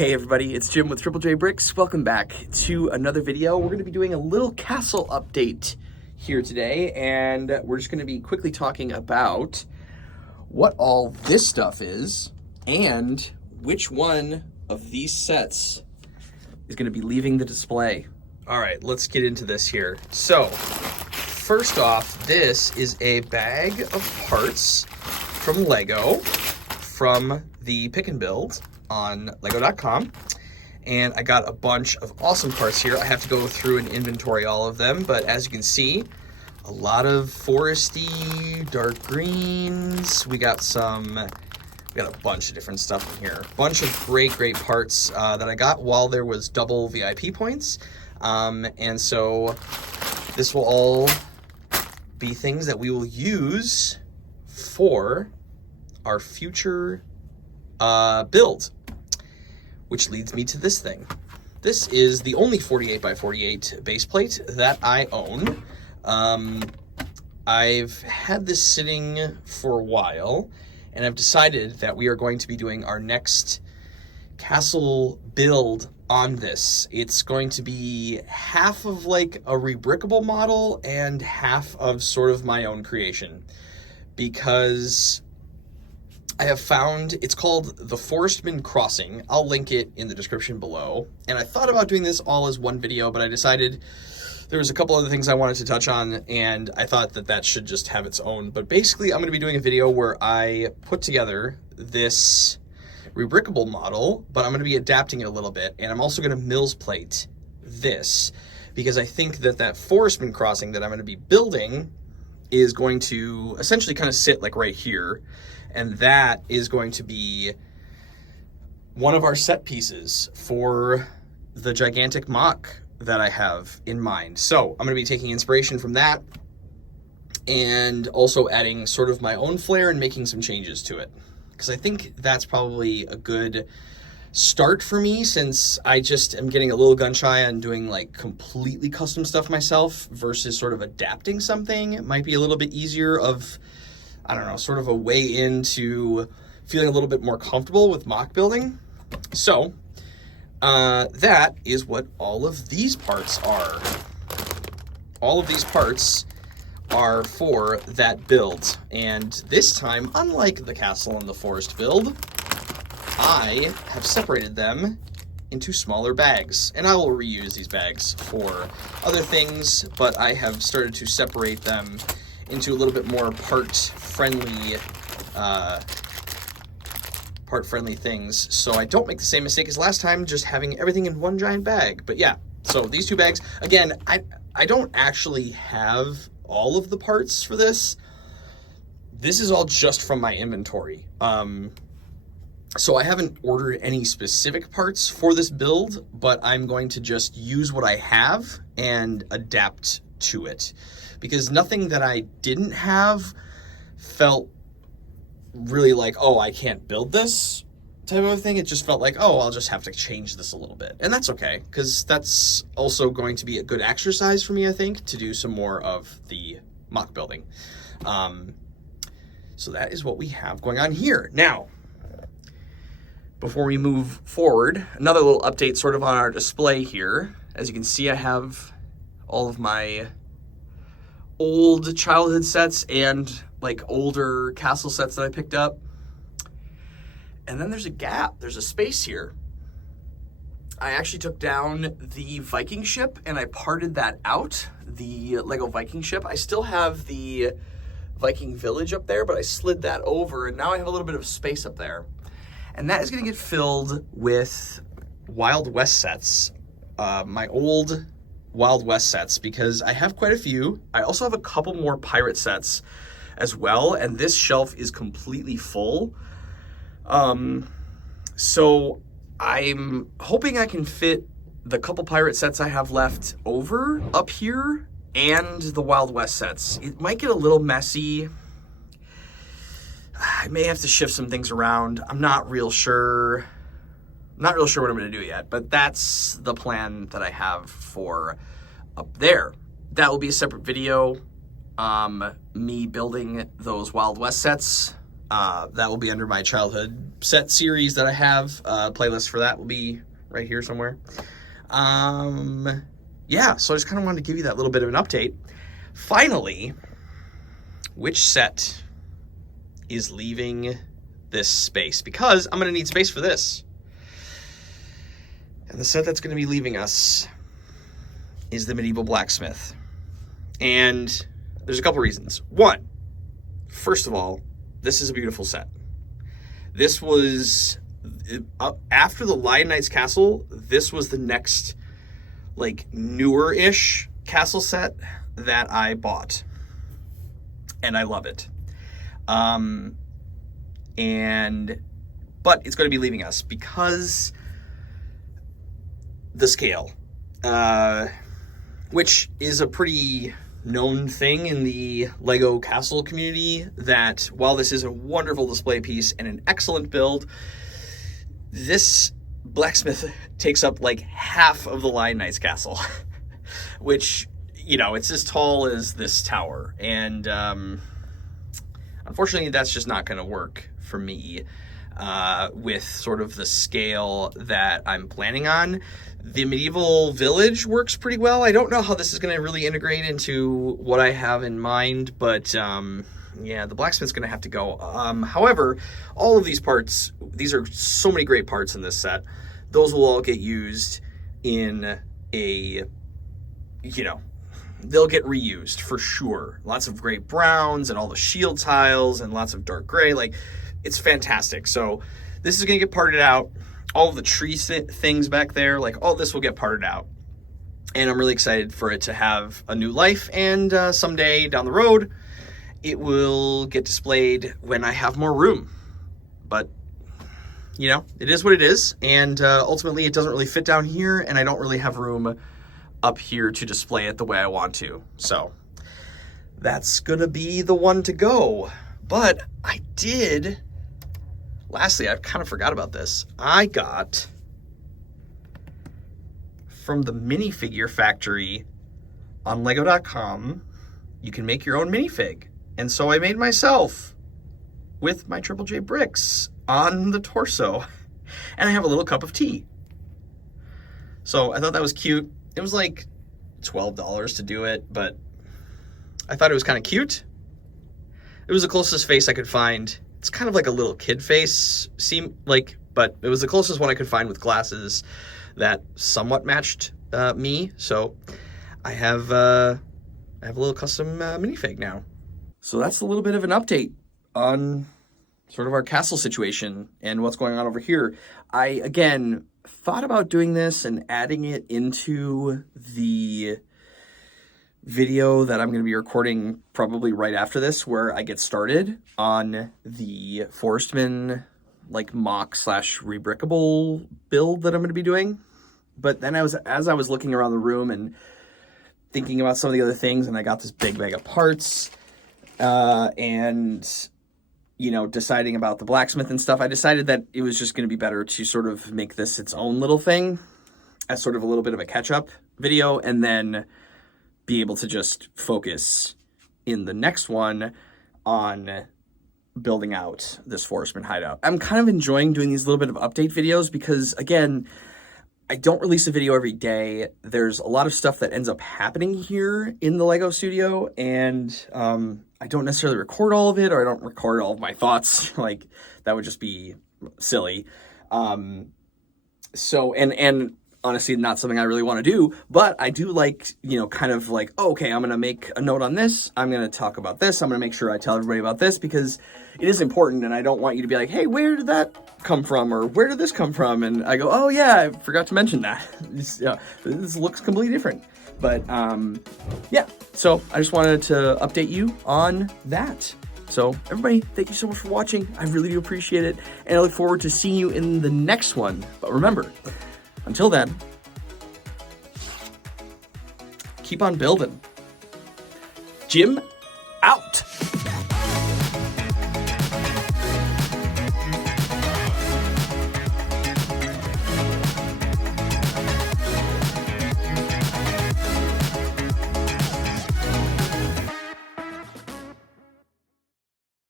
Hey everybody, it's Jim with Triple J Bricks. Welcome back to another video. We're going to be doing a little castle update here today, and we're just going to be quickly talking about what all this stuff is and which one of these sets is going to be leaving the display. All right, let's get into this here. So, first off, this is a bag of parts from Lego from the Pick and Build on lego.com, and I got a bunch of awesome parts here. I have to go through and inventory all of them, but as you can see, a lot of foresty, dark greens. We got a bunch of different stuff in here. A bunch of great parts that I got while there was double VIP points, and so this will all be things that we will use for our future build, which leads me to this thing. This is the only 48 by 48 base plate that I own. I've had this sitting for a while, and I've decided that we are going to be doing our next castle build on this. It's going to be half of like a rebrickable model and half of sort of my own creation, because I have found, it's called the Forestman Crossing. I'll link it in the description below. And I thought about doing this all as one video, but I decided there was a couple other things I wanted to touch on, and I thought that that should just have its own. But basically, I'm going to be doing a video where I put together this rebrickable model, but I'm going to be adapting it a little bit. And I'm also going to mills plate this, because I think that that Forestman Crossing that I'm going to be building is going to essentially kind of sit like right here. And that is going to be one of our set pieces for the gigantic mock that I have in mind. So I'm going to be taking inspiration from that and also adding sort of my own flair and making some changes to it, because I think that's probably a good start for me, since I just am getting a little gun shy on doing like completely custom stuff myself versus sort of adapting something. It might be a little bit easier of, I don't know, sort of a way into feeling a little bit more comfortable with mock building. So that is what all of these parts are. All of these parts are for that build. And this time, unlike the castle and the forest build, I have separated them into smaller bags. And I will reuse these bags for other things, but I have started to separate them into a little bit more part-friendly things, so I don't make the same mistake as last time, just having everything in one giant bag. But yeah, so these two bags, again, I don't actually have all of the parts for this. This is all just from my inventory. So I haven't ordered any specific parts for this build, but I'm going to just use what I have and adapt to it, because nothing that I didn't have felt really like, oh, I can't build this type of thing. It just felt like, oh, I'll just have to change this a little bit. And that's okay, because that's also going to be a good exercise for me, I think, to do some more of the mock building. So that is what we have going on here. Now, before we move forward, another little update sort of on our display here. As you can see, I have all of my old childhood sets and like older castle sets that I picked up. And then there's a gap, there's a space here. I actually took down the Viking ship and I parted that out, the Lego Viking ship. I still have the Viking village up there, but I slid that over and now I have a little bit of space up there. And that is gonna get filled with Wild West sets, my old Wild West sets, because I have quite a few. I also have a couple more pirate sets as well, and this shelf is completely full. So I'm hoping I can fit the couple pirate sets I have left over up here and the Wild West sets. It might get a little messy. I may have to shift some things around. I'm not real sure. Not real sure what I'm going to do yet, but that's the plan that I have for up there. That will be a separate video. Me building those Wild West sets. That will be under my childhood set series that I have. Playlist for that will be right here somewhere. Yeah, so I just kind of wanted to give you that little bit of an update. Finally, which set is leaving this space? Because I'm going to need space for this. And the set that's going to be leaving us is the Medieval Blacksmith. And there's a couple reasons. One, first of all, this is a beautiful set. This was, after the Lion Knight's Castle, this was the next, like, newer-ish castle set that I bought. And I love it. But it's going to be leaving us because the scale, which is a pretty known thing in the Lego castle community, that while this is a wonderful display piece and an excellent build, this blacksmith takes up like half of the Lion Knight's castle, which, you know, it's as tall as this tower. And unfortunately, that's just not going to work for me with sort of the scale that I'm planning on. The medieval village works pretty well. I don't know how this is going to really integrate into what I have in mind, but yeah, the blacksmith's going to have to go. However, all of these parts, these are so many great parts in this set. Those will all get used in a, you know, they'll get reused for sure. Lots of great browns and all the shield tiles and lots of dark gray. Like, it's fantastic. So this is going to get parted out. All of the tree things back there, like, all this will get parted out. And I'm really excited for it to have a new life. And someday down the road, it will get displayed when I have more room. But, you know, it is what it is. And ultimately, it doesn't really fit down here. And I don't really have room up here to display it the way I want to. So that's going to be the one to go. But I did... Lastly, I kind of forgot about this. I got from the minifigure factory on Lego.com, you can make your own minifig. And so I made myself with my Triple J bricks on the torso. And I have a little cup of tea. So I thought that was cute. It was like $12 to do it, but I thought it was kind of cute. It was the closest face I could find. It's kind of like a little kid face, but it was the closest one I could find with glasses that somewhat matched me. So I have a little custom minifig now. So that's a little bit of an update on sort of our castle situation and what's going on over here. I, again, thought about doing this and adding it into the video that I'm going to be recording probably right after this, where I get started on the Forestman like mock / rebrickable build that I'm going to be doing. But then as I was looking around the room and thinking about some of the other things, and I got this big bag of parts, and, you know, deciding about the blacksmith and stuff, I decided that it was just going to be better to sort of make this its own little thing as sort of a little bit of a catch-up video, and then be able to just focus in the next one on building out this Forestman hideout. I'm kind of enjoying doing these little bit of update videos because, again, I don't release a video every day. There's a lot of stuff that ends up happening here in the Lego studio, and I don't necessarily record all of it, or I don't record all of my thoughts. Like, that would just be silly. So, and honestly, not something I really want to do, but I do like, you know, kind of like, oh, okay, I'm going to make a note on this. I'm going to talk about this. I'm going to make sure I tell everybody about this because it is important. And I don't want you to be like, hey, where did that come from? Or where did this come from? And I go, oh yeah, I forgot to mention that. This looks completely different. But yeah, so I just wanted to update you on that. So everybody, thank you so much for watching. I really do appreciate it. And I look forward to seeing you in the next one. But remember, until then, keep on building. Jim